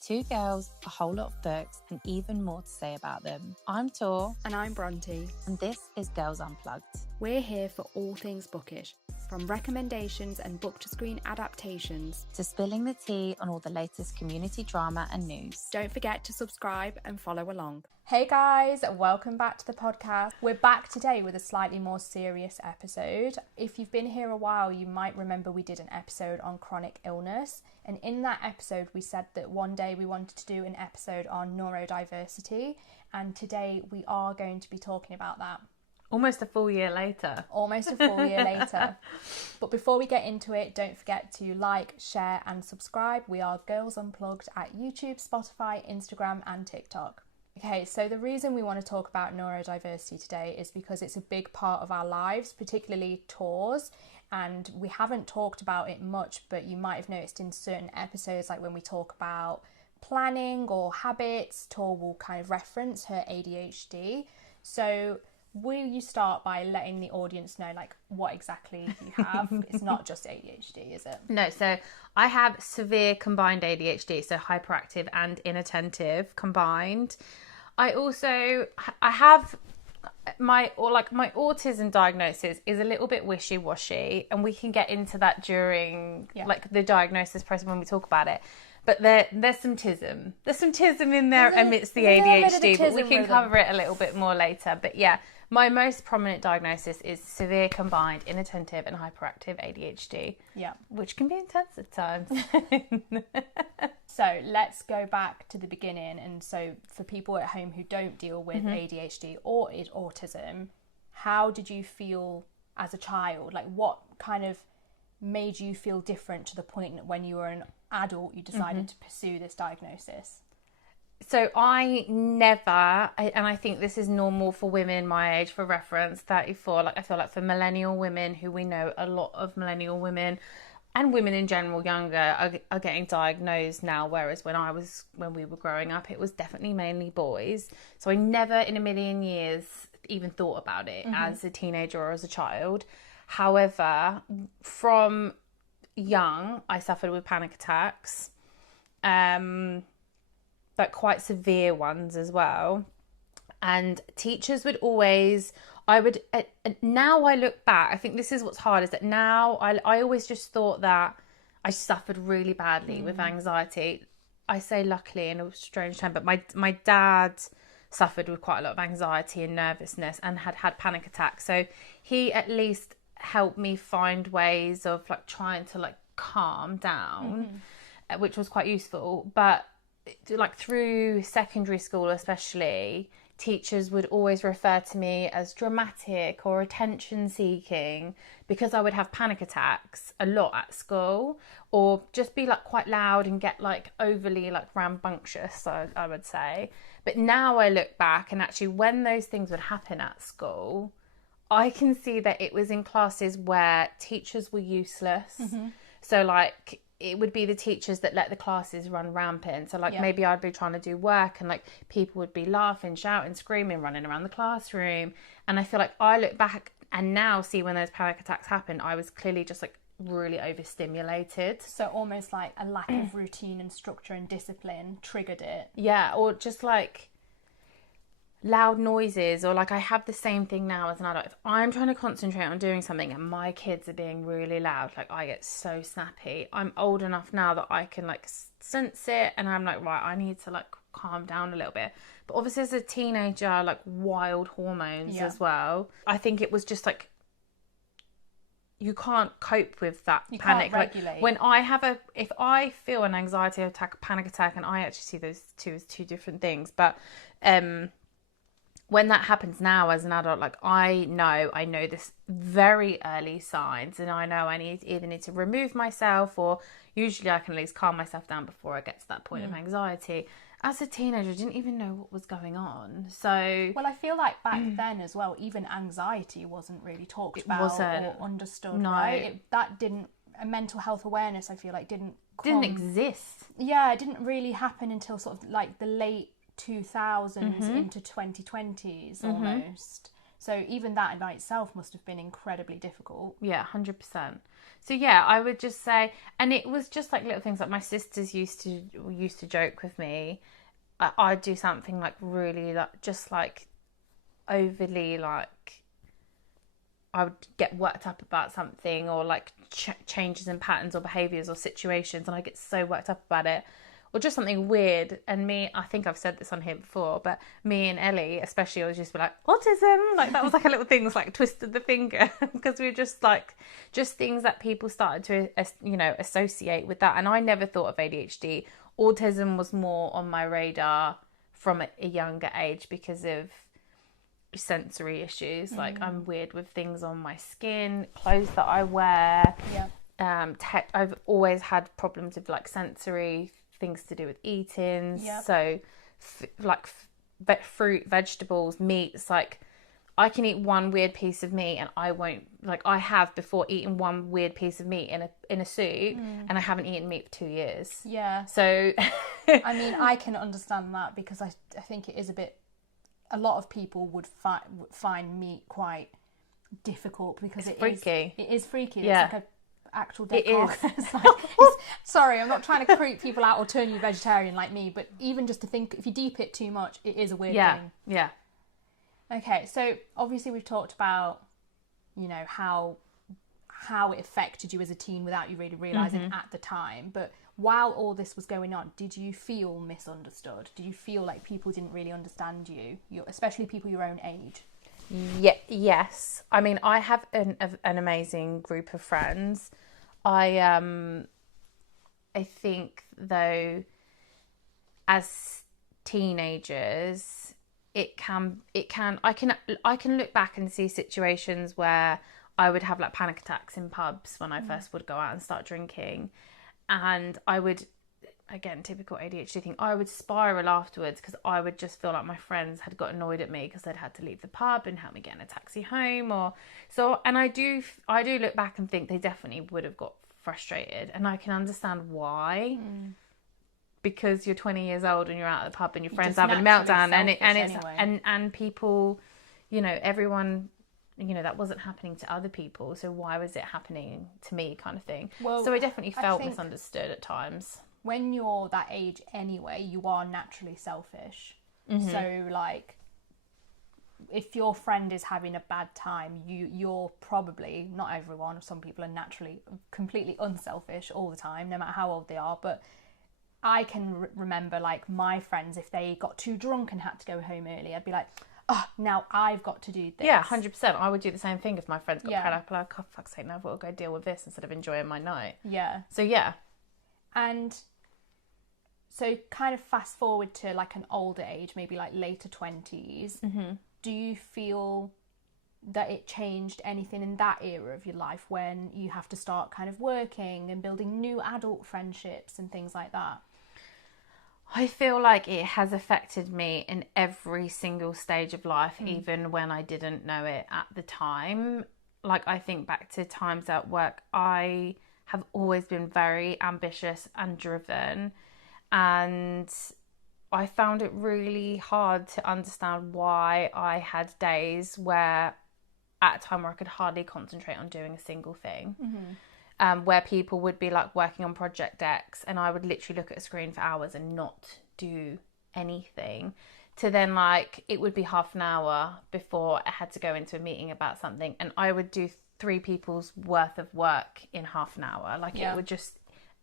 Two girls, a whole lot of books, and even more to say about them. I'm Tor. And I'm Brontey. And this is Girls Unplugged. We're here for all things bookish, from recommendations and book-to-screen adaptations to spilling the tea on all the latest community drama and news. Don't forget to subscribe and follow along. Hey guys, welcome back to the podcast. We're back today with a slightly more serious episode. If you've been here a while, you might remember we did an episode on chronic illness. And in that episode, we said that one day we wanted to do an episode on neurodiversity. And today we are going to be talking about that. Almost a full year later. Almost a full year later. But before we get into it, don't forget to like, share and subscribe. We are Girls Unplugged at YouTube, Spotify, Instagram and TikTok. Okay, so the reason we want to talk about neurodiversity today is because it's a big part of our lives, particularly Tor's, and we haven't talked about it much, but you might have noticed in certain episodes, like when we talk about planning or habits, Tor will kind of reference her ADHD. So will you start by letting the audience know, like, what exactly you have? It's not just ADHD, is it? No, so I have severe combined ADHD, so hyperactive and inattentive combined. I have my autism diagnosis is a little bit wishy-washy, and we can get into that during like the diagnosis process when we talk about it. But there's some tism. There's some tism in there amidst the ADHD, but we can cover it a little bit more later. But yeah, my most prominent diagnosis is severe combined inattentive and hyperactive ADHD. Yeah. Which can be intense at times. So let's go back to the beginning. And so for people at home who don't deal with ADHD or autism, how did you feel as a child? Like, what kind of made you feel different to the point that when you were an adult you decided to pursue this diagnosis? So and I think this is normal for women my age, for reference, 34, like I feel like for millennial women, who we know a lot of millennial women and women in general younger are getting diagnosed now, whereas when we were growing up, it was definitely mainly boys. So I never in a million years even thought about it as a teenager or as a child. However, from young, I suffered with panic attacks, but quite severe ones as well. And teachers would always, now I look back, I think this is what's hard, is that now I always just thought that I suffered really badly with anxiety. I say luckily in a strange term, but my dad suffered with quite a lot of anxiety and nervousness and had panic attacks. So he at least helped me find ways of like trying to like calm down, which was quite useful. But like through secondary school especially, teachers would always refer to me as dramatic or attention seeking because I would have panic attacks a lot at school, or just be like quite loud and get like overly like rambunctious, I would say. But now I look back, and actually when those things would happen at school, I can see that it was in classes where teachers were useless. So like it would be the teachers that let the classes run rampant. So like maybe I'd be trying to do work and like people would be laughing, shouting, screaming, running around the classroom. And I feel like I look back and now see when those panic attacks happened, I was clearly just like really overstimulated. So almost like a lack of routine and structure and discipline triggered it. Yeah, or just like loud noises, or like I have the same thing now as an adult. If I'm trying to concentrate on doing something and my kids are being really loud, like I get so snappy. I'm old enough now that I can like sense it, and I'm like, right, I need to like calm down a little bit. But obviously as a teenager, like wild hormones as well. I think it was just like you can't cope with that panic. Can't regulate. Like when if I feel an anxiety attack, panic attack, and I actually see those two as two different things, but when that happens now as an adult, like I know this very early signs, and I know I either need to remove myself, or usually I can at least calm myself down before I get to that point of anxiety. As a teenager, I didn't even know what was going on. So well, I feel like back then as well, even anxiety wasn't really talked about or understood. No, right? Mental health awareness, I feel like didn't exist. Yeah, it didn't really happen until sort of like the late 2000s into 2020s almost. So even that by itself must have been incredibly difficult. Yeah, 100%. So yeah, I would just say, and it was just like little things, like my sisters used to joke with me. I'd do something like really like just like overly like, I would get worked up about something, or like changes in patterns or behaviours or situations, and I get so worked up about it, or just something weird. And I think I've said this on here before, but me and Ellie especially always just be like, autism, like that was like a little thing, was like twisted the finger, because we were just like, just things that people started to associate with that. And I never thought of ADHD. Autism was more on my radar from a younger age because of sensory issues. Like I'm weird with things on my skin, clothes that I wear. I've always had problems with like sensory things to do with eating. So fruit, vegetables, meats, like I can eat one weird piece of meat and I won't, like I have before eaten one weird piece of meat in a soup, and I haven't eaten meat for 2 years. So I mean, I can understand that, because I think it is a lot of people would find meat quite difficult, because it's freaky. It is freaky. Yeah. It's like an actual dead It is. Sorry, I'm not trying to creep people out or turn you vegetarian like me, but even just to think, if you deep it too much, it is a weird thing. Yeah. Okay, so obviously we've talked about, how it affected you as a teen without you really realising at the time. But while all this was going on, did you feel misunderstood? Did you feel like people didn't really understand you, especially people your own age? Yes. I mean, I have an amazing group of friends. I think though, as teenagers, I can look back and see situations where I would have like panic attacks in pubs when I first would go out and start drinking, and I would, again, typical ADHD thing, I would spiral afterwards, because I would just feel like my friends had got annoyed at me because they'd had to leave the pub and help me get in a taxi home, and I do look back and think they definitely would have got frustrated, and I can understand why. Because you're 20 years old and you're out at the pub and your friends having a meltdown, and people, everyone, that wasn't happening to other people, so why was it happening to me, kind of thing. Well, so I definitely felt misunderstood at times. When you're that age anyway, you are naturally selfish. So like, if your friend is having a bad time, you're probably, not everyone, some people are naturally completely unselfish all the time, no matter how old they are, but I can remember like my friends, if they got too drunk and had to go home early, I'd be like, oh, now I've got to do this. Yeah, 100%. I would do the same thing if my friends got I'd be like, oh, fuck's sake, now I've got to go deal with this instead of enjoying my night. Yeah. So yeah. And so kind of fast forward to like an older age, maybe like later 20s, do you feel that it changed anything in that era of your life, when you have to start kind of working and building new adult friendships and things like that? I feel like it has affected me in every single stage of life, even when I didn't know it at the time. Like, I think back to times at work, I have always been very ambitious and driven, and I found it really hard to understand why I had days where, at a time where I could hardly concentrate on doing a single thing. Where people would be like working on project decks and I would literally look at a screen for hours and not do anything, to then like it would be half an hour before I had to go into a meeting about something and I would do 3 people's worth of work in half an hour. Like it would just,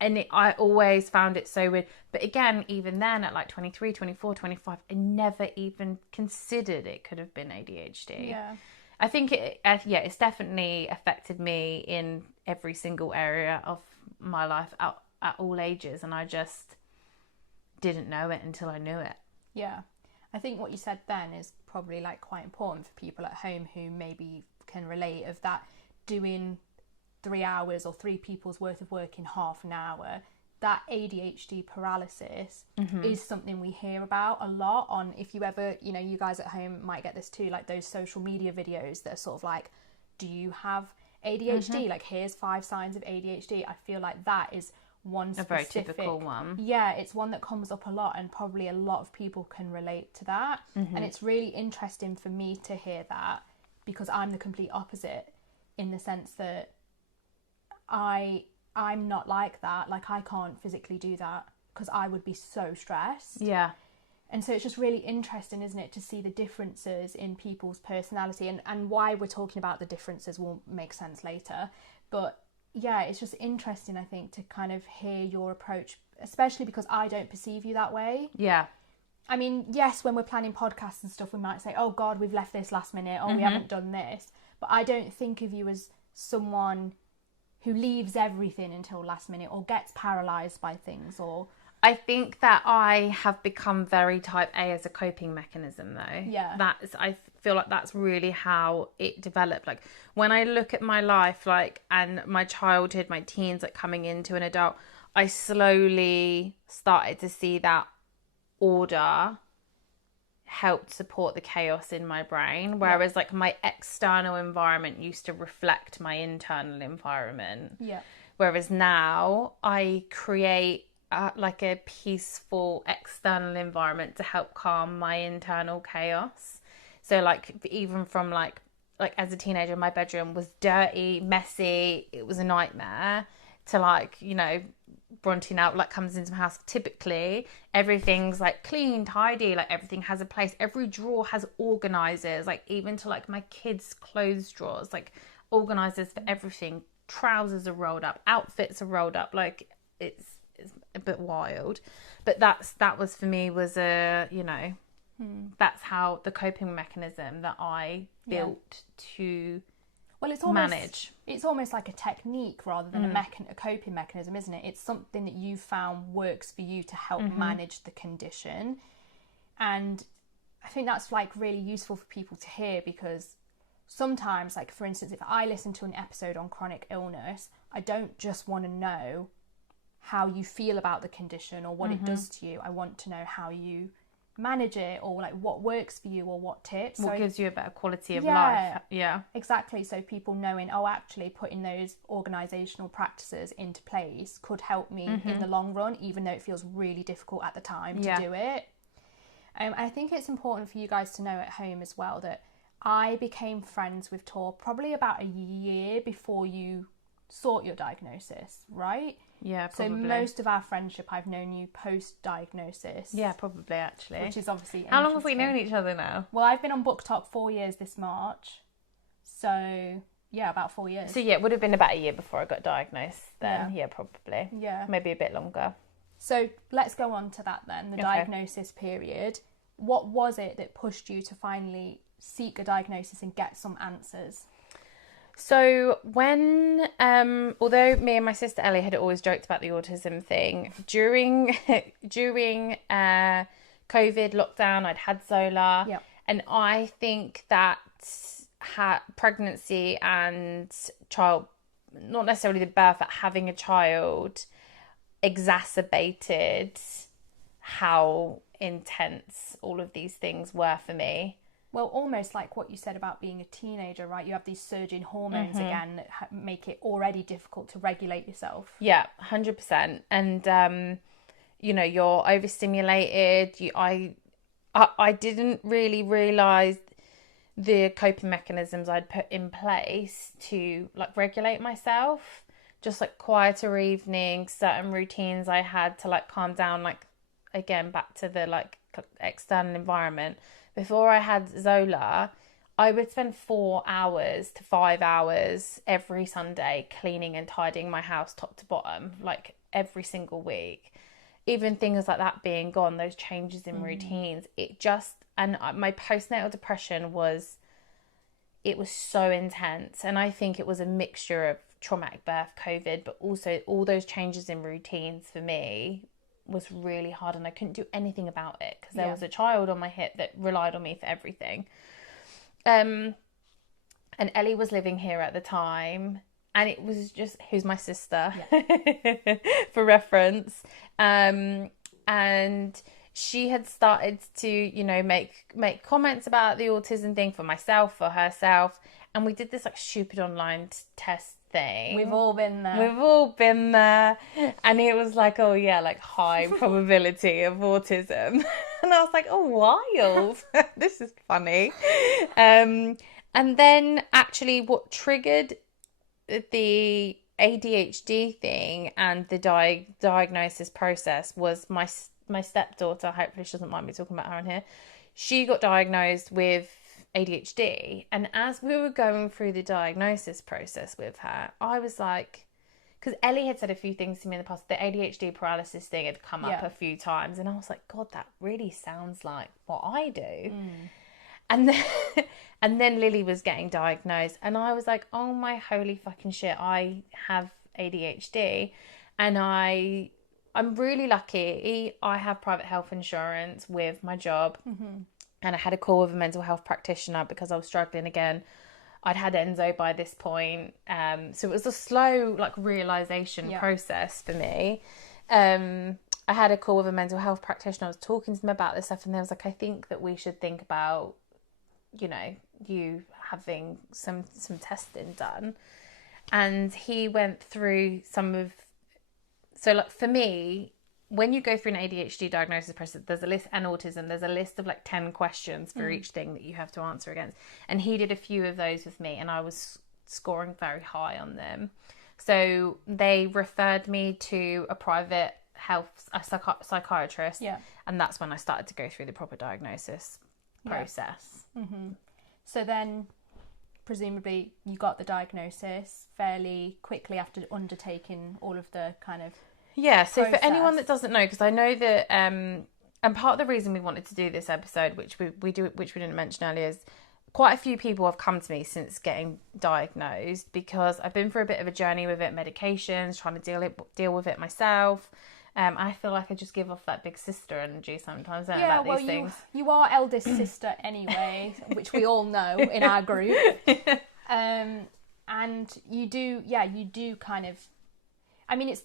and I always found it so weird. But again, even then at like 23, 24, 25, I never even considered it could have been ADHD. Yeah. I think it's definitely affected me in every single area of my life at all ages, and I just didn't know it until I knew it. Yeah. I think what you said then is probably like quite important for people at home who maybe can relate, of that doing 3 hours or 3 people's worth of work in half an hour. That ADHD paralysis is something we hear about a lot on, if you ever, you guys at home might get this too, like those social media videos that are sort of like, do you have ADHD? Like, here's 5 signs of ADHD. I feel like that is one specific, a very typical one. Yeah, it's one that comes up a lot, and probably a lot of people can relate to that. And it's really interesting for me to hear that, because I'm the complete opposite, in the sense that I'm not like that. Like, I can't physically do that because I would be so stressed. Yeah. And so it's just really interesting, isn't it, to see the differences in people's personality, and why we're talking about the differences will make sense later. But yeah, it's just interesting, I think, to kind of hear your approach, especially because I don't perceive you that way. Yeah. I mean, yes, when we're planning podcasts and stuff, we might say, oh God, we've left this last minute, or we haven't done this. But I don't think of you as someone who leaves everything until last minute or gets paralysed by things, or... I think that I have become very type A as a coping mechanism, though. Yeah. I feel like that's really how it developed. Like, when I look at my life, like, and my childhood, my teens, like, coming into an adult, I slowly started to see that order helped support the chaos in my brain. Whereas, like, my external environment used to reflect my internal environment. Yeah. Whereas now I create like a peaceful external environment to help calm my internal chaos. So, like, even from like as a teenager, my bedroom was dirty, messy, it was a nightmare, to, like, you know, Brontey now, like, comes into my house, typically everything's like clean, tidy, like everything has a place, every drawer has organizers, like even to like my kids' clothes drawers, like organizers for everything, trousers are rolled up, outfits are rolled up, like it's a bit wild. But that was for me, was a, you know, that's how the coping mechanism that I built to it's manage. It's almost like a technique rather than a coping mechanism, isn't it? It's something that you found works for you to help manage the condition. And I think that's like really useful for people to hear, because sometimes, like, for instance, if I listen to an episode on chronic illness, I don't just want to know how you feel about the condition or what it does to you. I want to know how you manage it, or like what works for you, or what tips. What gives you a better quality of life. Yeah, exactly. So people knowing, oh, actually putting those organisational practices into place could help me in the long run, even though it feels really difficult at the time to do it. I think it's important for you guys to know at home as well that I became friends with Tor probably about a year before you sought your diagnosis, right? Yeah, probably. So most of our friendship, I've known you post-diagnosis. Yeah, probably, actually. Which is obviously How long have we known each other now? Well, I've been on Book Talk 4 years this March. So, yeah, about 4 years. So, yeah, it would have been about a year before I got diagnosed then. Yeah, probably. Yeah. Maybe a bit longer. So, let's go on to that then, the diagnosis period. What was it that pushed you to finally seek a diagnosis and get some answers? So when, although me and my sister Ellie had always joked about the autism thing, during COVID lockdown, I'd had Zola, and I think that pregnancy and child, not necessarily the birth, but having a child, exacerbated how intense all of these things were for me. Well, almost like what you said about being a teenager, right? You have these surging hormones again that make it already difficult to regulate yourself. Yeah, 100%. And, you know, you're overstimulated. I didn't really realise the coping mechanisms I'd put in place to, like, regulate myself. Just, like, quieter evenings, certain routines I had to, like, calm down, like, again, back to the, like, external environment. Before I had Zola, I would spend 4 hours to 5 hours every Sunday cleaning and tidying my house top to bottom, like every single week. Even things like that being gone, those changes in routines, it just, and my postnatal depression was so intense. And I think it was a mixture of traumatic birth, COVID, but also all those changes in routines for me was really hard, and I couldn't do anything about it because there was a child on my hip that relied on me for everything. And Ellie was living here at the time, and it was just, who's my sister for reference, and she had started to, you know, make comments about the autism thing for myself, for herself, and we did this like stupid online test thing. We've all been there. And it was like, oh yeah, like high probability of autism. And I was like, oh, wild. This is funny. And And then actually what triggered the ADHD thing and the diagnosis process was my stepdaughter. Hopefully she doesn't mind me talking about her on here. She got diagnosed with ADHD, and as we were going through the diagnosis process with her, I was like, because Ellie had said a few things to me in the past, the ADHD paralysis thing had come up a few times, and I was like, God, that really sounds like what I do. And then, and then Lily was getting diagnosed, and I was like, oh my holy fucking shit, I have ADHD. And I'm really lucky. I have private health insurance with my job. And I had a call with a mental health practitioner because I was struggling again. I'd had Enzo by this point. So it was a slow realization process for me. I had a call with a mental health practitioner. I was talking to them about this stuff, and they was like, I think that we should think about, you having some testing done. And he went through so for me, when you go through an ADHD diagnosis process, there's a list, and autism, there's a list of 10 questions for each thing that you have to answer against. And he did a few of those with me, and I was scoring very high on them. So they referred me to a private psychiatrist. And that's when I started to go through the proper diagnosis process. So then presumably you got the diagnosis fairly quickly after undertaking all of the kind of so process. For anyone that doesn't know, because I know that and part of the reason we wanted to do this episode, which we didn't mention earlier, is quite a few people have come to me since getting diagnosed, because I've been through a bit of a journey with it, medications, trying to deal with it myself. I feel like I just give off that big sister energy sometimes about these things. You are eldest sister anyway, which we all know in our group. And you do kind of, I mean, it's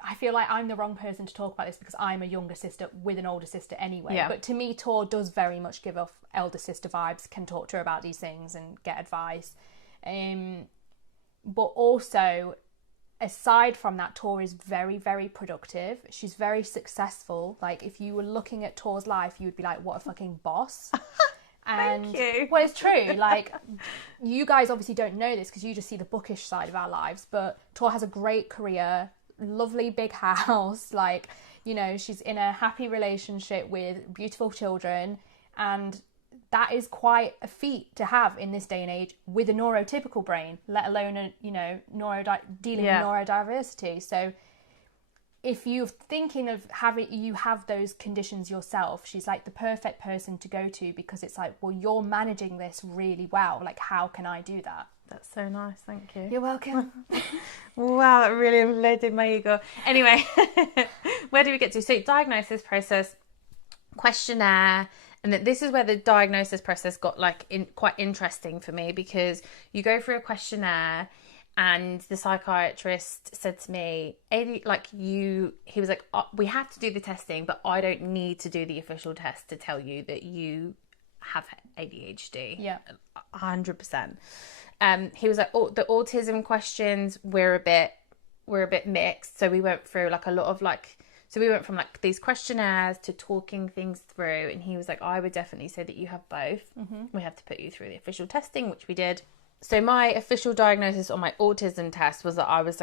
I feel like I'm the wrong person to talk about this because I'm a younger sister with an older sister anyway. But to me, Tor does very much give off elder sister vibes, can talk to her about these things and get advice. But also, aside from that, Tor is very, very productive. She's very successful. If you were looking at Tor's life, you would be like, what a fucking boss. And, thank you. Well, it's true. You guys obviously don't know this because you just see the bookish side of our lives, but Tor has a great career, lovely big house, she's in a happy relationship with beautiful children, and that is quite a feat to have in this day and age with a neurotypical brain, let alone dealing with neurodiversity. So if you're thinking of you have those conditions yourself, she's the perfect person to go to, because it's well, you're managing this really well. How can I do that? That's so nice, thank you. You're welcome. Wow, that really inflated my ego. Anyway, where do we get to? So diagnosis process, questionnaire, and this is where the diagnosis process got quite interesting for me, because you go through a questionnaire, and the psychiatrist said to me, he was like, we have to do the testing, but I don't need to do the official test to tell you that you have ADHD. Yeah. 100%. He was like, the autism questions were a bit mixed. So we went through a lot of so we went from these questionnaires to talking things through. And he was like, I would definitely say that you have both. We have to put you through the official testing, which we did. So my official diagnosis on my autism test was that I was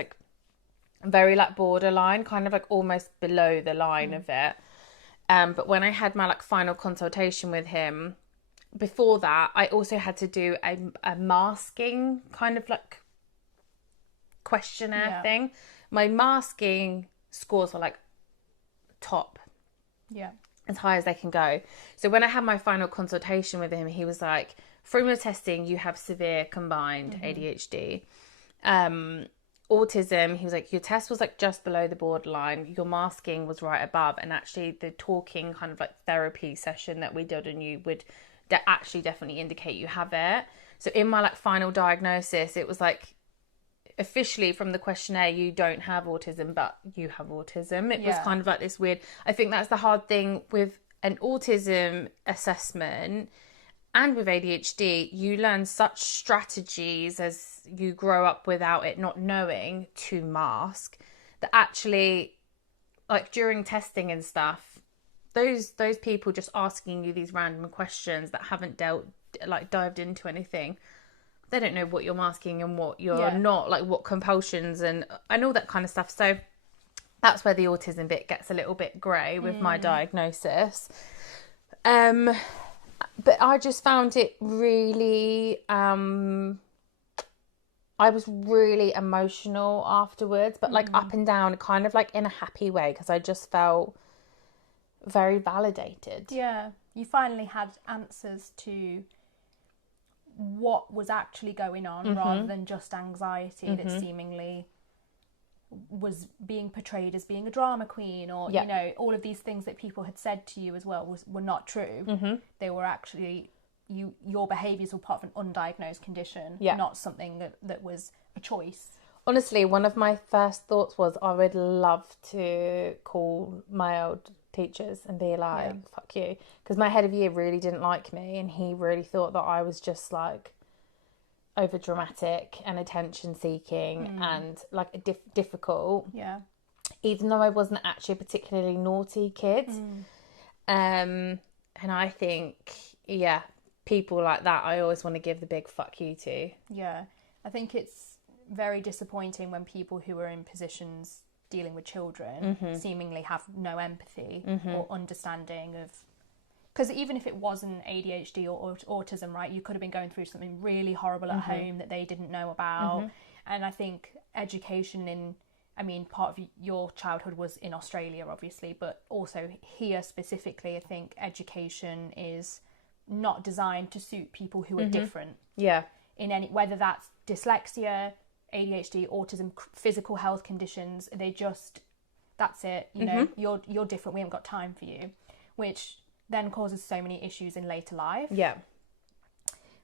very borderline, kind of almost below the line of it. But when I had my final consultation with him, before that, I also had to do a masking kind of questionnaire thing. My masking scores were top. Yeah. As high as they can go. So when I had my final consultation with him, he was like, from your testing, you have severe combined ADHD. Autism, he was like, your test was just below the borderline. Your masking was right above. And actually the talking kind of therapy session that we did on you would actually definitely indicate you have it. So in my final diagnosis, it was officially from the questionnaire, you don't have autism, but you have autism. It was kind of this weird, I think that's the hard thing with an autism assessment and with ADHD, you learn such strategies as you grow up without it not knowing to mask, that actually during testing and stuff, those people just asking you these random questions that haven't dealt like dived into anything, they don't know what you're masking and what you're not, like what compulsions and all that kind of stuff. So that's where the autism bit gets a little bit grey with my diagnosis. But I just found it really, I was really emotional afterwards, but like up and down, kind of like in a happy way, because I just felt very validated. Yeah, you finally had answers to what was actually going on rather than just anxiety that seemingly was being portrayed as being a drama queen, or you know, all of these things that people had said to you as well were not true. They were actually your behaviours were part of an undiagnosed condition, not something that was a choice. Honestly, one of my first thoughts was I would love to call my old teachers and be like, fuck you, because my head of year really didn't like me, and he really thought that I was just like over dramatic and attention seeking and like difficult, even though I wasn't actually a particularly naughty kid. And I think people like that I always want to give the big fuck you to. I think it's very disappointing when people who are in positions dealing with children seemingly have no empathy or understanding of, because even if it wasn't ADHD or autism, right, you could have been going through something really horrible at home that they didn't know about. And I think education part of your childhood was in Australia, obviously, but also here specifically, I think education is not designed to suit people who are different. In any, whether that's dyslexia, ADHD, autism, physical health conditions, that's it, you know, you're different, we haven't got time for you, which then causes so many issues in later life.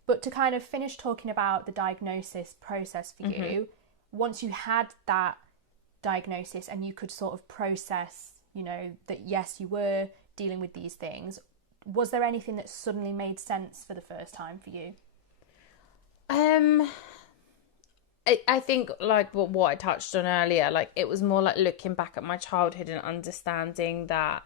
But to kind of finish talking about the diagnosis process for you, once you had that diagnosis and you could sort of process, you know, that yes, you were dealing with these things, was there anything that suddenly made sense for the first time for you? I think like what I touched on earlier, like it was more like looking back at my childhood and understanding that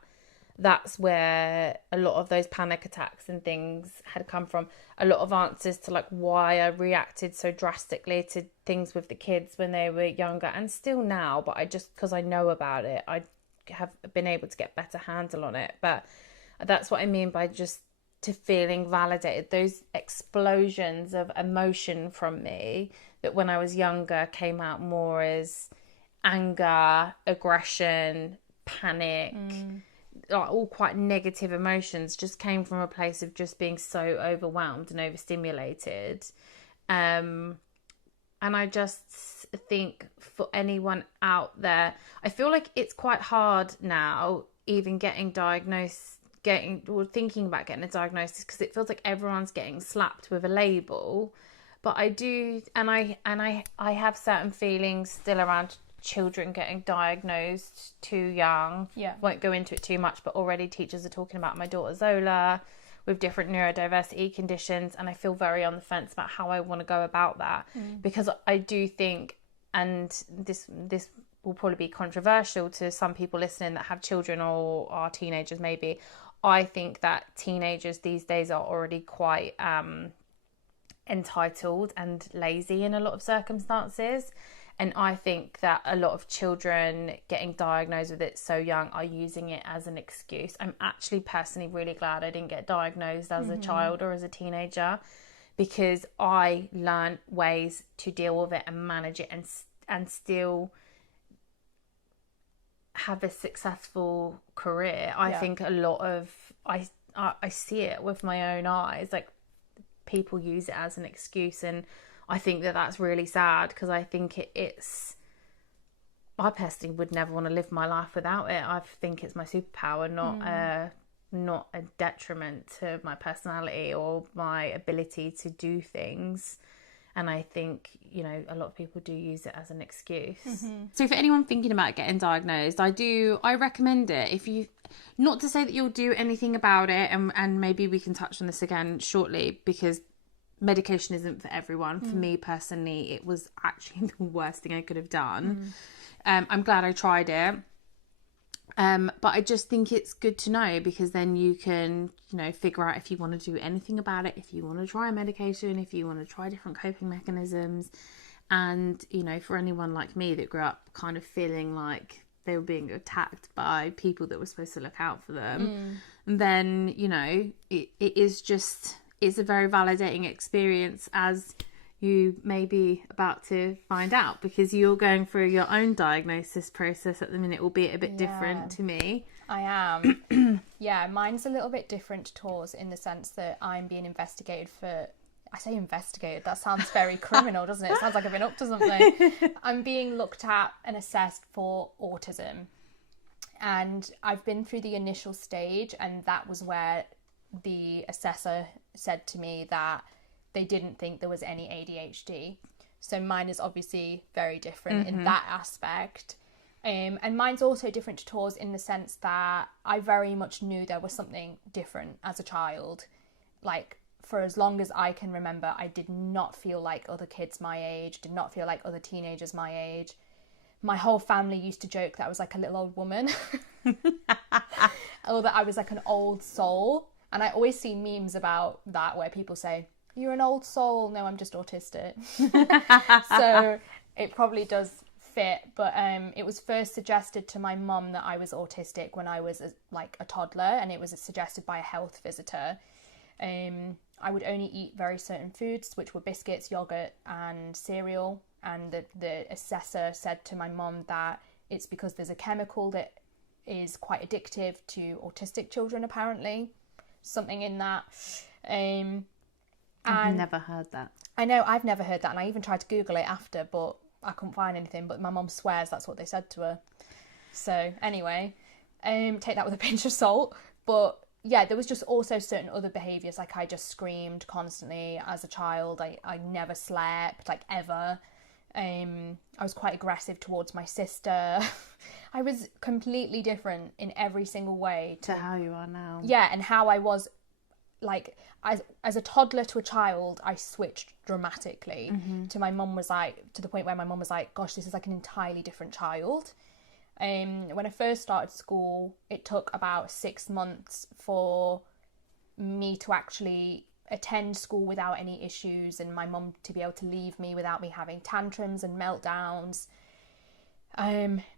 that's where a lot of those panic attacks and things had come from. A lot of answers to like why I reacted so drastically to things with the kids when they were younger, and still now, but I just, because I know about it, I have been able to get better handle on it. But that's what I mean by just to feeling validated, those explosions of emotion from me that when I was younger came out more as anger, aggression, panic, like all quite negative emotions, just came from a place of just being so overwhelmed and overstimulated. And I just think for anyone out there, I feel like it's quite hard now, even thinking about getting a diagnosis, because it feels like everyone's getting slapped with a label. But I do, and I have certain feelings still around children getting diagnosed too young. Won't go into it too much, but already teachers are talking about my daughter Zola with different neurodiversity conditions, and I feel very on the fence about how I want to go about that, because I do think, and this will probably be controversial to some people listening that have children or are teenagers maybe, I think that teenagers these days are already quite entitled and lazy in a lot of circumstances. And I think that a lot of children getting diagnosed with it so young are using it as an excuse. I'm actually personally really glad I didn't get diagnosed as a child or as a teenager, because I learned ways to deal with it and manage it and still have a successful career. I think a lot of, I see it with my own eyes, like people use it as an excuse, and I think that that's really sad, because I think I personally would never want to live my life without it. I think it's my superpower, not a detriment to my personality or my ability to do things. And I think, you know, a lot of people do use it as an excuse. So for anyone thinking about getting diagnosed, I recommend it. If you, not to say that you'll do anything about it, and maybe we can touch on this again shortly, because medication isn't for everyone. For me personally, it was actually the worst thing I could have done. I'm glad I tried it. But I just think it's good to know, because then you can, you know, figure out if you want to do anything about it, if you want to try medication, if you want to try different coping mechanisms. And, you know, for anyone like me that grew up kind of feeling like they were being attacked by people that were supposed to look out for them, then, you know, it's a very validating experience, as you may be about to find out, because you're going through your own diagnosis process at the minute, albeit a bit different to me. I am. Yeah, mine's a little bit different to Tor's, in the sense that I'm being investigated for... I say investigated, that sounds very criminal, doesn't it? It sounds like I've been up to something. I'm being looked at and assessed for autism. And I've been through the initial stage, and that was where the assessor said to me that they didn't think there was any ADHD. So mine is obviously very different in that aspect. And mine's also different to Tor's, in the sense that I very much knew there was something different as a child. Like, for as long as I can remember, I did not feel like other kids my age, did not feel like other teenagers my age. My whole family used to joke that I was like a little old woman, or that I was like an old soul. And I always see memes about that where people say, "You're an old soul." No, I'm just autistic. So it probably does fit. But it was first suggested to my mum that I was autistic when I was like a toddler, and it was suggested by a health visitor. I would only eat very certain foods, which were biscuits, yogurt and cereal. And the assessor said to my mum that it's because there's a chemical that is quite addictive to autistic children, apparently. Something in that. I've never heard that. I know, I've never heard that. And I even tried to Google it after, but I couldn't find anything. But my mum swears that's what they said to her. So anyway, take that with a pinch of salt. But yeah, there was just also certain other behaviours, like I just screamed constantly as a child. I never slept, like, ever. I was quite aggressive towards my sister. I was completely different in every single way to how you are now. Yeah, and how I was, like, as a toddler to a child, I switched dramatically. To my mum was like, to the point where my mum was like, "Gosh, this is like an entirely different child." When I first started school, it took about 6 months for me to actually attend school without any issues, and my mum to be able to leave me without me having tantrums and meltdowns.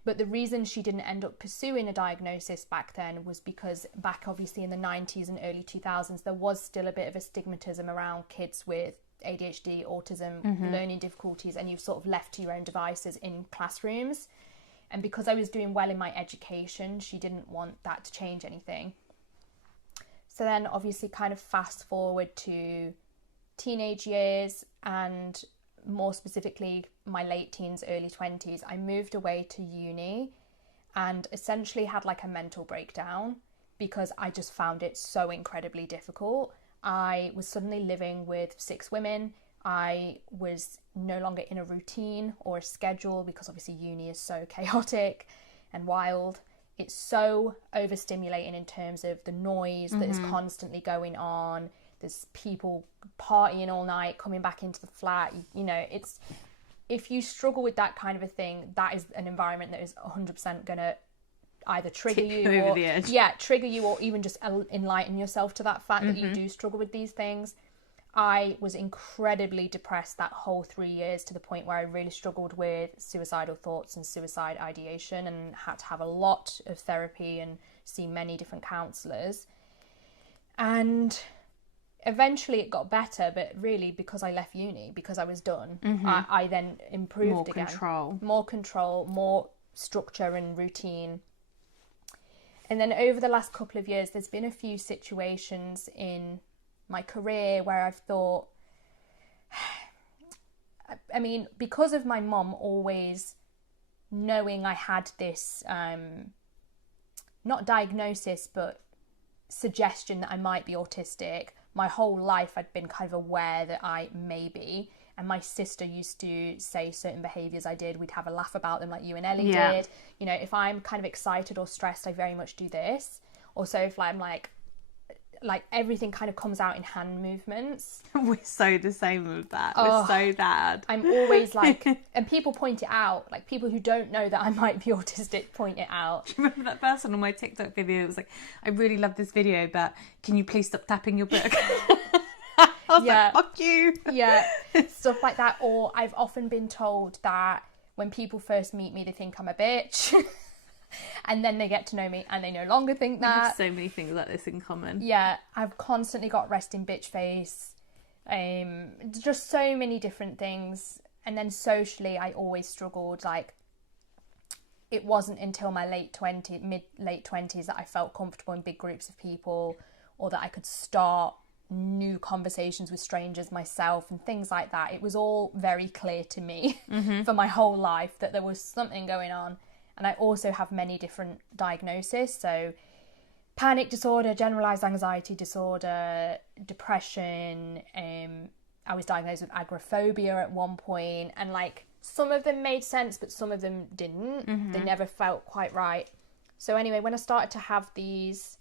But the reason she didn't end up pursuing a diagnosis back then was because back obviously in the 90s and early 2000s, there was still a bit of a stigmatism around kids with ADHD, autism, learning difficulties, and you're sort of left to your own devices in classrooms. And because I was doing well in my education, she didn't want that to change anything. So then obviously kind of fast forward to teenage years, and more specifically my late teens, early 20s, I moved away to uni and essentially had like a mental breakdown because I just found it so incredibly difficult. I was suddenly living with 6 women. I was no longer in a routine or a schedule because obviously uni is so chaotic and wild. It's so overstimulating in terms of the noise that is constantly going on. There's people partying all night, coming back into the flat. You know, it's, if you struggle with that kind of a thing, that is an environment that is 100% going to either trigger you over or the edge. trigger you, or even just enlighten yourself to that fact that you do struggle with these things. I was incredibly depressed that whole 3 years, to the point where I really struggled with suicidal thoughts and suicide ideation, and had to have a lot of therapy and see many different counsellors. And eventually it got better, but really because I left uni, because I was done, I then improved again. More control, more structure and routine. And then over the last couple of years, there's been a few situations in my career where I've thought, I mean, because of my mum always knowing I had this, not diagnosis, but suggestion that I might be autistic, my whole life I'd been kind of aware that I may be. And my sister used to say certain behaviours I did, we'd have a laugh about them like you and Ellie did. You know, if I'm kind of excited or stressed, I very much do this. Also, if I'm like like everything kind of comes out in hand movements. We're so the same with that. We're so bad. I'm always like, and people point it out, like people who don't know that I might be autistic point it out. Do you remember that person on my TikTok video? It was like, I really love this video, but can you please stop tapping your book? I was like, fuck you. Yeah, stuff like that. Or I've often been told that when people first meet me, they think I'm a bitch. And then they get to know me and they no longer think that. We have so many things like this in common. Yeah, I've constantly got resting bitch face. Just so many different things. And then socially, I always struggled. Like, it wasn't until my late 20s that I felt comfortable in big groups of people, or that I could start new conversations with strangers myself and things like that. It was all very clear to me for my whole life that there was something going on. And I also have many different diagnoses. So panic disorder, generalized anxiety disorder, depression. I was diagnosed with agoraphobia at one point. And like some of them made sense, but some of them didn't. They never felt quite right. So anyway, when I started to have these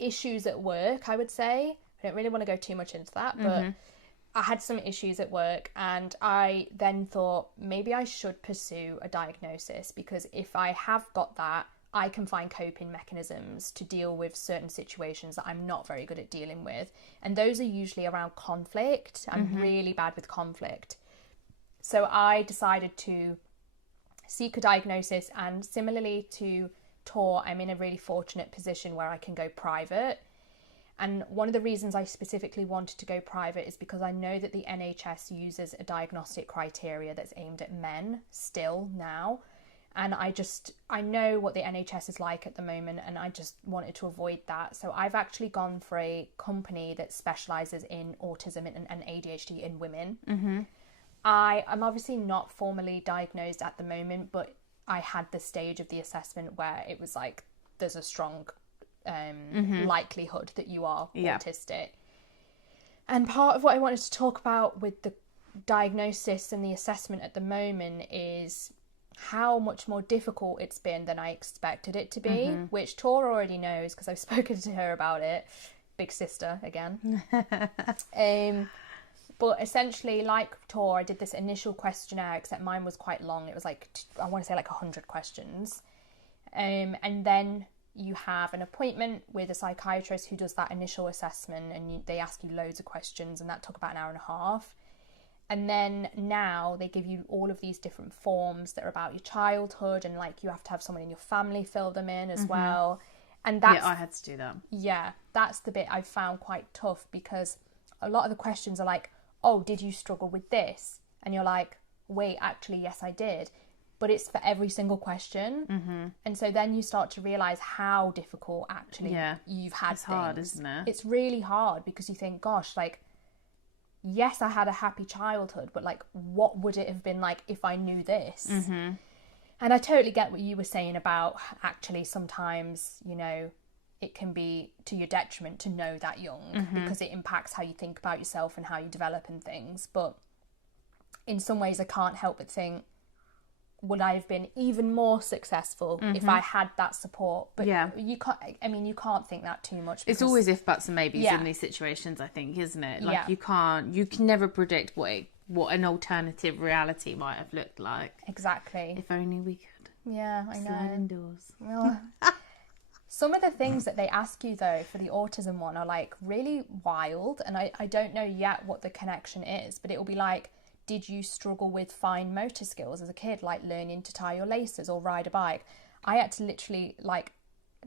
issues at work, I would say, I don't really want to go too much into that, but I had some issues at work, and I then thought maybe I should pursue a diagnosis, because if I have got that, I can find coping mechanisms to deal with certain situations that I'm not very good at dealing with. And those are usually around conflict. I'm really bad with conflict. So I decided to seek a diagnosis, and similarly to Tor, I'm in a really fortunate position where I can go private. And one of the reasons I specifically wanted to go private is because I know that the NHS uses a diagnostic criteria that's aimed at men still now. And I know what the NHS is like at the moment, and I just wanted to avoid that. So I've actually gone for a company that specialises in autism and ADHD in women. I'm obviously not formally diagnosed at the moment, but I had the stage of the assessment where it was like, there's a strong likelihood that you are autistic. And part of what I wanted to talk about with the diagnosis and the assessment at the moment is how much more difficult it's been than I expected it to be, which Tor already knows because I've spoken to her about it. Big sister again. But essentially, like Tor, I did this initial questionnaire, except mine was quite long. It was like, I want to say like 100 questions. And then you have an appointment with a psychiatrist who does that initial assessment, and they ask you loads of questions, and that took about an hour and a half. And then now they give you all of these different forms that are about your childhood, and like you have to have someone in your family fill them in as well. And that's, I had to do that. Yeah, that's the bit I found quite tough, because a lot of the questions are like, oh, did you struggle with this? And you're like, wait, actually, yes, I did. But it's for every single question. And so then you start to realise how difficult actually you've had It's hard, isn't it? It's really hard, because you think, gosh, like, yes, I had a happy childhood, but like, what would it have been like if I knew this? And I totally get what you were saying about actually sometimes, you know, it can be to your detriment to know that young, because it impacts how you think about yourself and how you develop and things. But in some ways I can't help but think, would I have been even more successful if I had that support? But you can't think that too much. It's always if, buts and maybes in these situations, I think, isn't it? Like you can never predict what an alternative reality might have looked like. Exactly. If only we could. Yeah, I know. Slide indoors. Well, some of the things that they ask you, though, for the autism one are, like, really wild. And I don't know yet what the connection is. But it will be like, did you struggle with fine motor skills as a kid, like learning to tie your laces or ride a bike? I had to literally, like,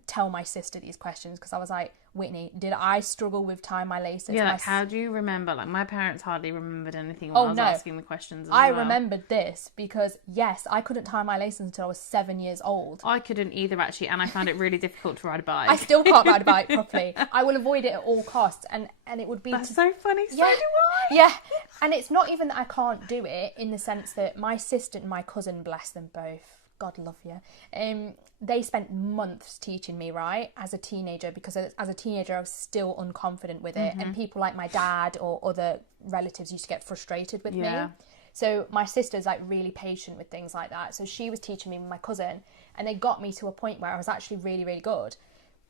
tell my sister these questions, because I was like, Whitney, did I struggle with tying my laces? Yeah, like, how do you remember? Like, my parents hardly remembered anything when I was asking the questions as well. Remembered this because, yes, I couldn't tie my laces until I was 7 years old. I couldn't either, actually, and I found it really difficult to ride a bike. I still can't ride a bike properly. I will avoid it at all costs, and it would be... That's so funny, so do I! Yeah, and it's not even that I can't do it, in the sense that my sister and my cousin, bless them both, God love you, they spent months teaching me, right, as a teenager, because as a teenager I was still unconfident with it, and people like my dad or other relatives used to get frustrated with me. So my sister's like really patient with things like that, so she was teaching me with my cousin, and they got me to a point where I was actually really, really good.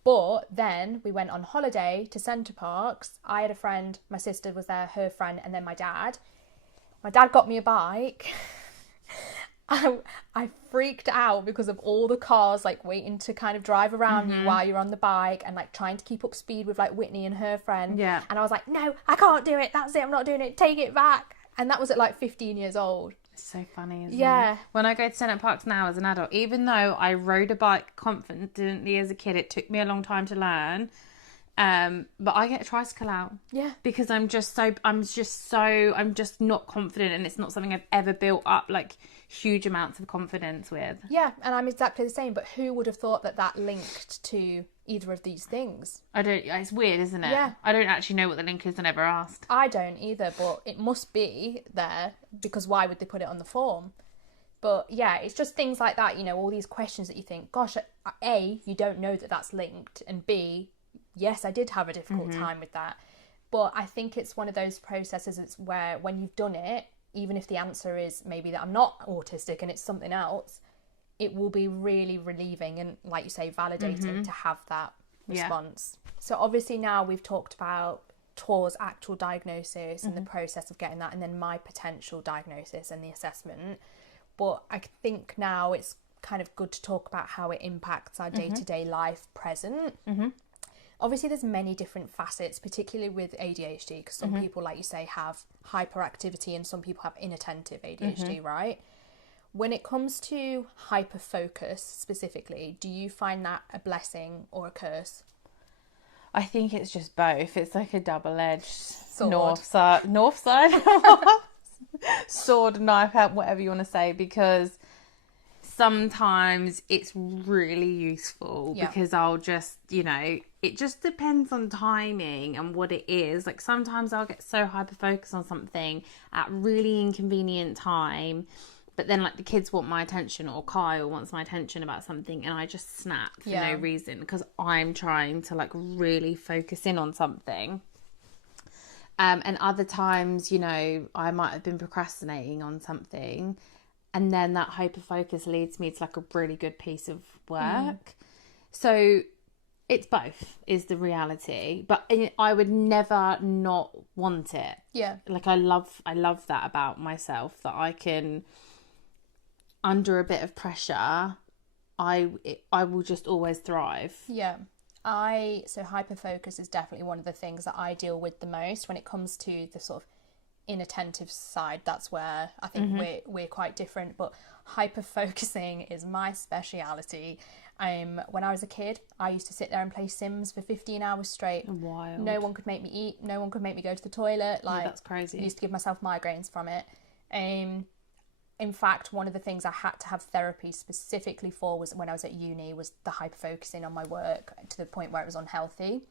But then we went on holiday to Center Parcs. I had a friend, my sister was there, her friend, and then my dad. My dad got me a bike. I freaked out because of all the cars like waiting to kind of drive around you while you're on the bike, and like trying to keep up speed with like Whitney and her friend. Yeah. And I was like, no, I can't do it. That's it. I'm not doing it. Take it back. And that was at like 15 years old. It's so funny, isn't Yeah. it? When I go to Center Parcs now as an adult, even though I rode a bike confidently as a kid, it took me a long time to learn. But I get a tricycle out. Yeah. Because I'm just not confident, and it's not something I've ever built up like huge amounts of confidence with. Yeah, and I'm exactly the same, but who would have thought that linked to either of these things? It's weird, isn't it? Yeah. I don't actually know what the link is. I never asked. I don't either, but it must be there, because why would they put it on the form? But yeah, it's just things like that, you know, all these questions that you think, gosh, A, you don't know that that's linked, and B, yes, I did have a difficult time with that. But I think it's one of those processes, it's where when you've done it, even if the answer is maybe that I'm not autistic and it's something else, it will be really relieving and, like you say, validating to have that response. Yeah. So obviously now we've talked about Tor's actual diagnosis and the process of getting that, and then my potential diagnosis and the assessment. But I think now it's kind of good to talk about how it impacts our day-to-day life present. Obviously, there's many different facets, particularly with ADHD, because some people, like you say, have hyperactivity and some people have inattentive ADHD, right? When it comes to hyperfocus specifically, do you find that a blessing or a curse? I think it's just both. It's like a double-edged Sword. north side, sword, knife, whatever you want to say, because sometimes it's really useful because I'll just, you know, it just depends on timing and what it is. Like sometimes I'll get so hyper focused on something at really inconvenient time, but then like the kids want my attention, or Kyle wants my attention about something, and I just snap for no reason because I'm trying to like really focus in on something. And other times, you know, I might have been procrastinating on something, and then that hyper focus leads me to like a really good piece of work. So it's both is the reality, but I would never not want it. Yeah. Like I love that about myself, that I can, under a bit of pressure, I will just always thrive. Yeah. So hyperfocus is definitely one of the things that I deal with the most when it comes to the sort of inattentive side. That's where I think we're quite different, but hyper-focusing is my speciality. When I was a kid, I used to sit there and play Sims for 15 hours straight. Wild. No one could make me eat, no one could make me go to the toilet. Like, that's crazy. I used to give myself migraines from it. In fact, one of the things I had to have therapy specifically for was when I was at uni, was the hyper-focusing on my work to the point where it was unhealthy.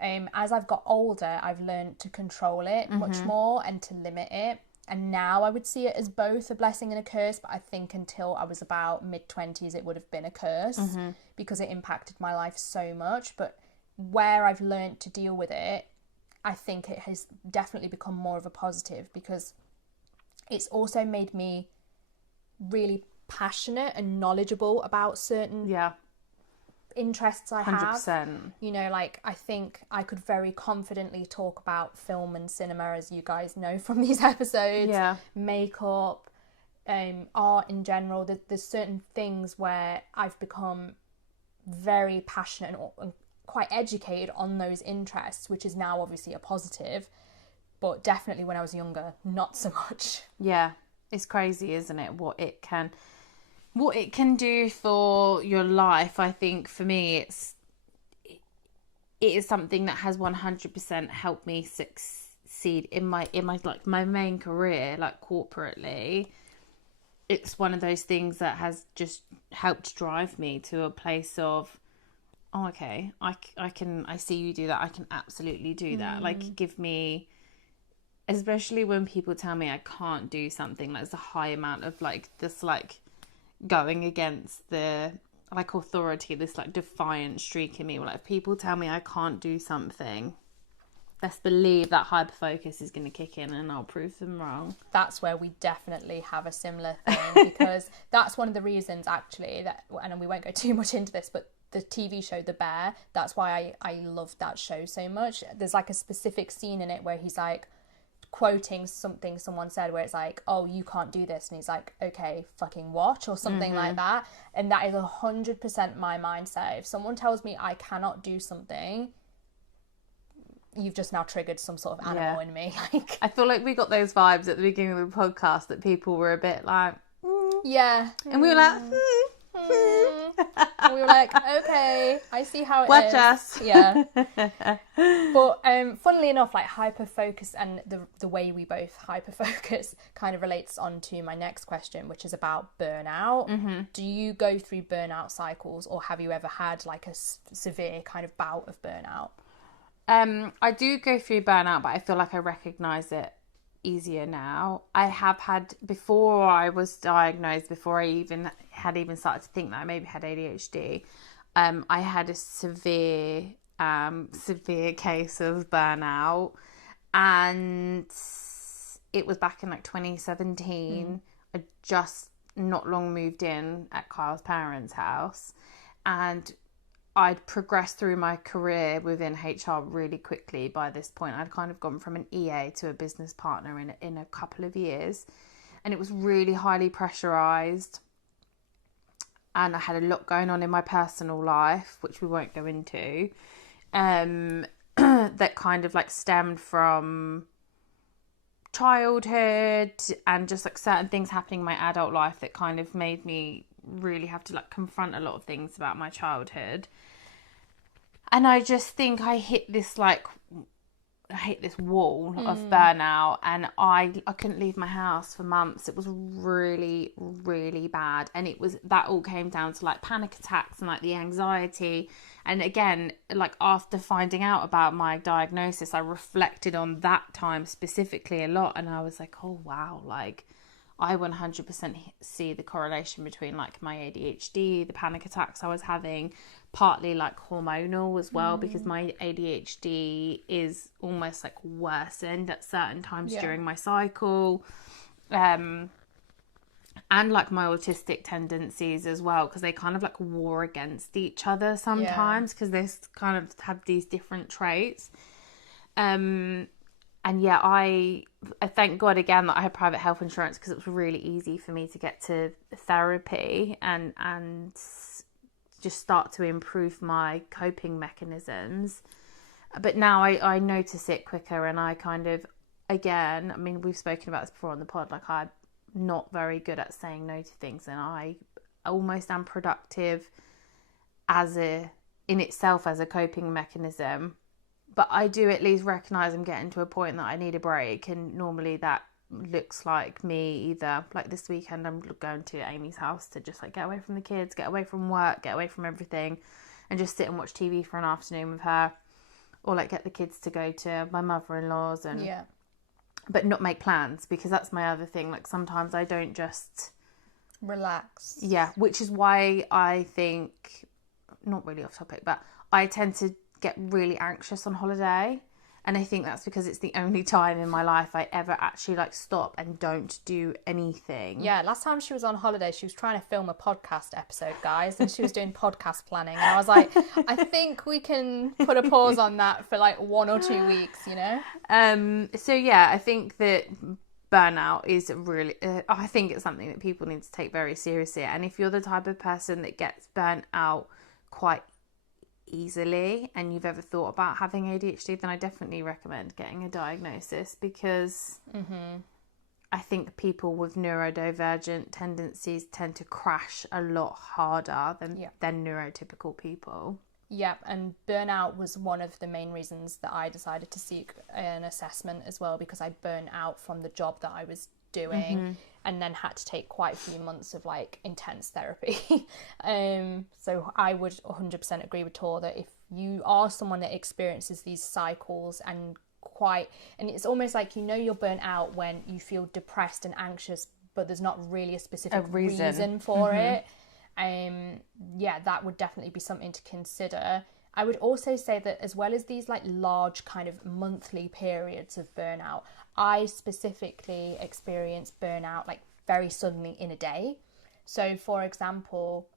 As I've got older, I've learned to control it much more and to limit it. And now I would see it as both a blessing and a curse. But I think until I was about mid-20s, it would have been a curse because it impacted my life so much. But where I've learned to deal with it, I think it has definitely become more of a positive, because it's also made me really passionate and knowledgeable about certain interests I have. 100%. You know, like I think I could very confidently talk about film and cinema, as you guys know from these episodes. Yeah. Makeup, art in general. There's certain things where I've become very passionate and quite educated on those interests, which is now obviously a positive. But definitely when I was younger, not so much. Yeah, it's crazy, isn't it? What it can do for your life. I think for me, it is something that has 100% helped me succeed in my like my main career, like corporately. It's one of those things that has just helped drive me to a place of, oh, okay, I see you do that. I can absolutely do that. Like, give me. Especially when people tell me I can't do something, there's a high amount of like this like going against the like authority, this like defiant streak in me. Like if people tell me I can't do something, best believe that hyper focus is going to kick in and I'll prove them wrong. That's where we definitely have a similar thing, because that's one of the reasons actually that, and we won't go too much into this, but the TV show The Bear, that's why I love that show so much. There's like a specific scene in it where he's like quoting something someone said, where it's like, oh, you can't do this, and he's like, okay, fucking watch, or something like that. And that is 100% my mindset. If someone tells me I cannot do something, you've just now triggered some sort of animal in me. Like, I feel like we got those vibes at the beginning of the podcast that people were a bit like, yeah, and we were like, and we were like, okay, I see how it watch is. us. Yeah. But funnily enough, like hyper focus and the way we both hyper focus kind of relates on to my next question, which is about burnout. Do you go through burnout cycles, or have you ever had like a severe kind of bout of burnout? I do go through burnout, but I feel like I recognise it easier now. I have had, before I was diagnosed, before I even started to think that I maybe had ADHD, I had a severe case of burnout, and it was back in like 2017. I just not long moved in at Kyle's parents' house, and I'd progressed through my career within HR really quickly by this point. I'd kind of gone from an EA to a business partner in a couple of years. And it was really highly pressurised. And I had a lot going on in my personal life, which we won't go into, that kind of like stemmed from childhood and just like certain things happening in my adult life that kind of made me really have to like confront a lot of things about my childhood. And I just think I hit this wall of burnout, and I couldn't leave my house for months. It was really, really bad. And that all came down to like panic attacks and like the anxiety. And again, like after finding out about my diagnosis, I reflected on that time specifically a lot. And I was like, oh wow, like I 100% see the correlation between like my ADHD, the panic attacks I was having, partly like hormonal as well, because my ADHD is almost like worsened at certain times during my cycle, and like my autistic tendencies as well, because they kind of like war against each other sometimes, because they kind of have these different traits. And yeah, I thank God again that I had private health insurance, because it was really easy for me to get to therapy and just start to improve my coping mechanisms. But now I notice it quicker, and I kind of, again, I mean, we've spoken about this before on the pod, like I'm not very good at saying no to things, and I almost am productive in itself as a coping mechanism. But I do at least recognise I'm getting to a point that I need a break, and normally that looks like me either, like this weekend I'm going to Amy's house to just like get away from the kids, get away from work, get away from everything, and just sit and watch TV for an afternoon with her, or like get the kids to go to my mother-in-law's, and but not make plans, because that's my other thing. Like sometimes I don't just relax. Yeah, which is why I think, not really off topic, but I tend to get really anxious on holiday, and I think that's because it's the only time in my life I ever actually like stop and don't do anything. Yeah, last time she was on holiday, she was trying to film a podcast episode, guys, and she was doing podcast planning, and I was like, I think we can put a pause on that for like 1 or 2 weeks, you know. So yeah, I think that burnout is really I think it's something that people need to take very seriously, and if you're the type of person that gets burnt out quite easily and you've ever thought about having ADHD, then I definitely recommend getting a diagnosis, because I think people with neurodivergent tendencies tend to crash a lot harder than neurotypical people. Yeah, and burnout was one of the main reasons that I decided to seek an assessment as well, because I burnt out from the job that I was doing and then had to take quite a few months of like intense therapy. So I would 100% agree with Tor that if you are someone that experiences these cycles and it's almost like, you know, you're burnt out when you feel depressed and anxious, but there's not really a specific reason for it. Yeah, that would definitely be something to consider. I would also say that as well as these like large kind of monthly periods of burnout, I specifically experienced burnout like very suddenly in a day. So for example,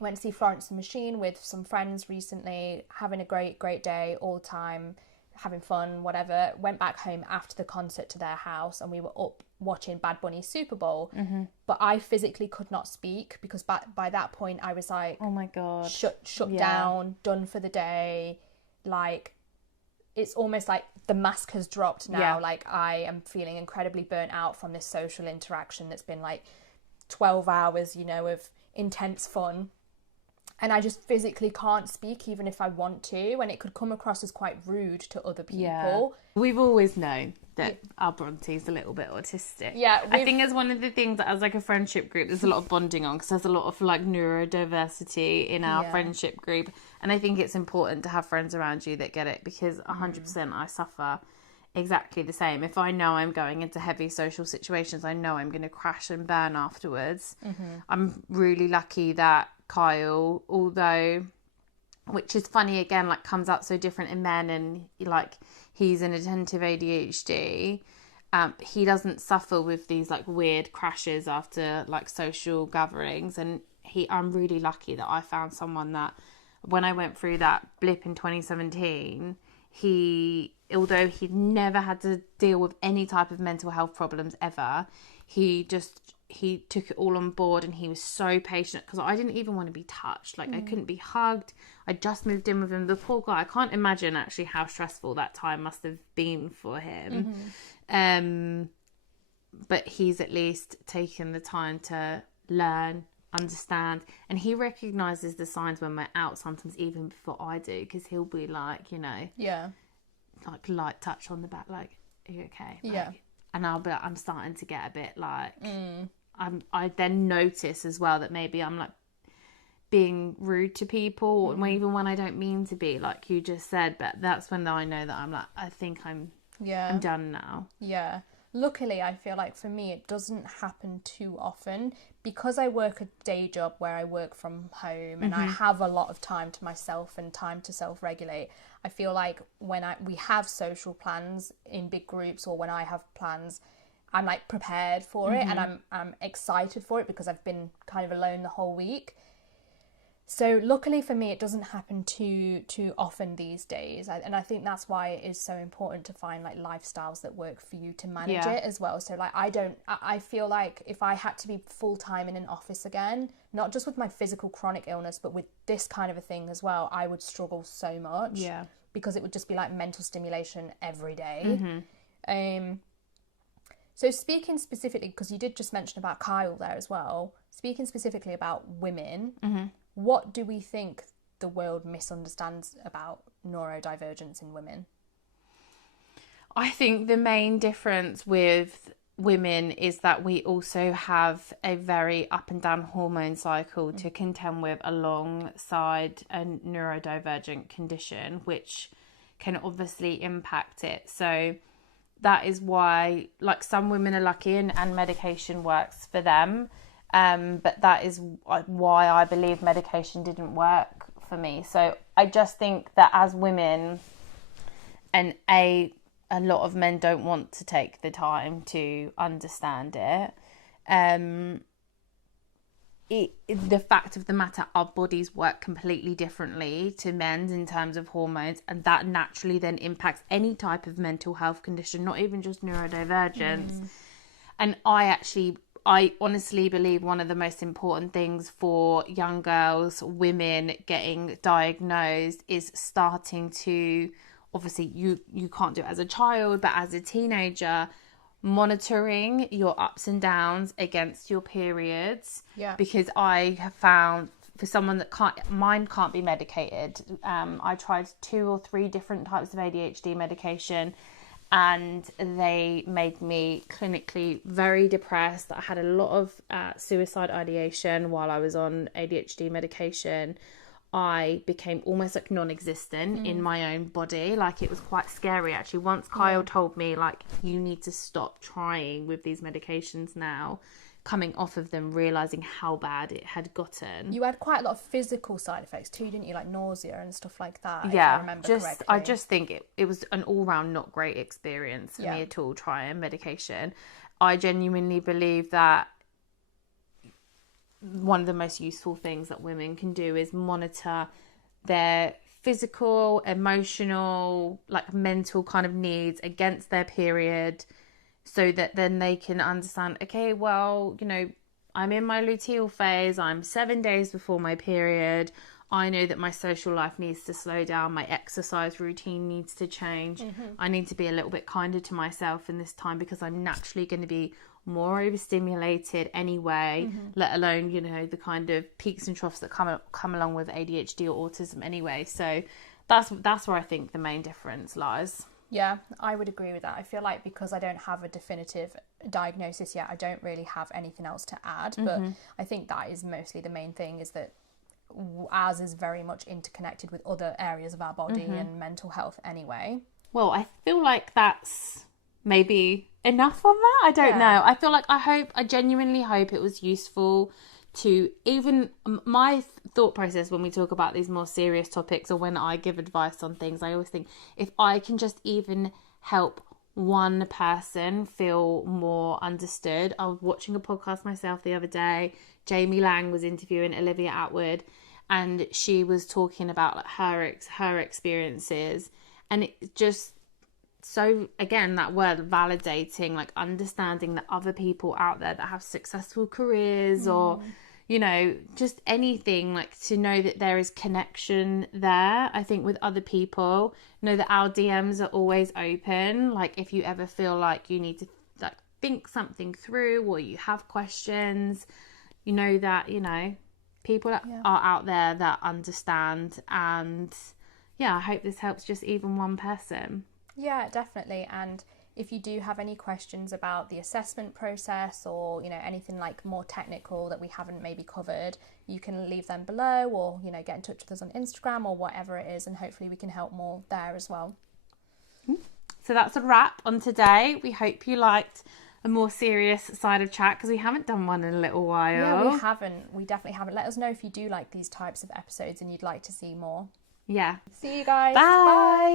Went to see Florence and the Machine with some friends recently, having a great day all the time, having fun, whatever. Went back home after the concert to their house, and we were up watching Bad Bunny's Super Bowl. But I physically could not speak because by that point I was like, oh my God, shut down, done for the day. Like, it's almost like the mask has dropped now. Yeah. Like, I am feeling incredibly burnt out from this social interaction that's been like 12 hours, you know, of intense fun. And I just physically can't speak even if I want to, and it could come across as quite rude to other people. Yeah. We've always known that our Brontey's a little bit autistic. Yeah, I think as one of the things that as like a friendship group, there's a lot of bonding on, because there's a lot of like neurodiversity in our friendship group, and I think it's important to have friends around you that get it, because 100% I suffer exactly the same. If I know I'm going into heavy social situations, I know I'm going to crash and burn afterwards. I'm really lucky that Kyle, although, which is funny again, like comes out so different in men, and like he's an attentive ADHD, he doesn't suffer with these like weird crashes after like social gatherings, and I'm really lucky that I found someone that, when I went through that blip in 2017, although he'd never had to deal with any type of mental health problems ever, he took it all on board, and he was so patient, because I didn't even want to be touched. Like, I couldn't be hugged. I just moved in with him. The poor guy, I can't imagine actually how stressful that time must have been for him. But he's at least taken the time to learn, understand, and he recognises the signs when we're out sometimes even before I do, because he'll be like, you know, like light touch on the back, like, are you okay? Like, and I'll be like, I'm starting to get a bit like, I then notice as well that maybe I'm like being rude to people, even when I don't mean to be, like you just said. But that's when I know that I'm like, I think I'm done now. Yeah. Luckily, I feel like for me, it doesn't happen too often, because I work a day job where I work from home and I have a lot of time to myself and time to self-regulate. I feel like when we have social plans in big groups, or when I have plans, I'm like prepared for it, and I'm excited for it, because I've been kind of alone the whole week. So luckily for me, it doesn't happen too often these days, and I think that's why it is so important to find like lifestyles that work for you to manage it as well. So like I feel like if I had to be full time in an office again, not just with my physical chronic illness, but with this kind of a thing as well, I would struggle so much. Yeah, because it would just be like mental stimulation every day. So speaking specifically, because you did just mention about Kyle there as well, speaking specifically about women, what do we think the world misunderstands about neurodivergence in women? I think the main difference with women is that we also have a very up and down hormone cycle to contend with, alongside a neurodivergent condition, which can obviously impact it. So that is why, like, some women are lucky and medication works for them. But that is why I believe medication didn't work for me. So I just think that as women, and a lot of men don't want to take the time to understand it. The fact of the matter, our bodies work completely differently to men's in terms of hormones, and that naturally then impacts any type of mental health condition, not even just neurodivergence. And I honestly believe one of the most important things for young girls, women getting diagnosed, is starting to, obviously you can't do it as a child, but as a teenager, monitoring your ups and downs against your periods. Yeah. Because I have found, for someone that mine can't be medicated, I tried 2 or 3 different types of ADHD medication, and they made me clinically very depressed. I had a lot of suicide ideation while I was on ADHD medication. I became almost like non-existent in my own body. Like, it was quite scary actually. Once Kyle told me, like, you need to stop trying with these medications now, coming off of them, realising how bad it had gotten. You had quite a lot of physical side effects too, didn't you? Like nausea and stuff like that, yeah, if I remember correctly. I just think it was an all-round not great experience for me at all, trying medication. I genuinely believe that one of the most useful things that women can do is monitor their physical, emotional, like mental kind of needs against their period, so that then they can understand, okay, well, you know, I'm in my luteal phase, I'm 7 days before my period, I know that my social life needs to slow down, my exercise routine needs to change, I need to be a little bit kinder to myself in this time because I'm naturally going to be more overstimulated anyway, let alone, you know, the kind of peaks and troughs that come along with ADHD or autism anyway. So that's where I think the main difference lies. Yeah, I would agree with that. I feel like because I don't have a definitive diagnosis yet, I don't really have anything else to add. But I think that is mostly the main thing, is that ours is very much interconnected with other areas of our body and mental health anyway. Well, I feel like that's maybe enough on that. I don't know. I feel like I genuinely hope it was useful to even my thought process when we talk about these more serious topics, or when I give advice on things. I always think, if I can just even help one person feel more understood. I was watching a podcast myself the other day. Jamie Lang was interviewing Olivia Atwood, and she was talking about like her experiences, and it just, so again, that word validating, like understanding that other people out there that have successful careers or, you know, just anything, like to know that there is connection there. I think with other people, know that our DMs are always open. Like if you ever feel like you need to like think something through, or you have questions, you know that, you know, people are out there that understand. And yeah, I hope this helps just even one person. Yeah, definitely. And if you do have any questions about the assessment process, or, you know, anything like more technical that we haven't maybe covered, you can leave them below, or, you know, get in touch with us on Instagram or whatever it is, and hopefully we can help more there as well. So that's a wrap on today. We hope you liked a more serious side of chat, because we haven't done one in a little while. Yeah, we haven't. We definitely haven't. Let us know if you do like these types of episodes and you'd like to see more. Yeah. See you guys. Bye.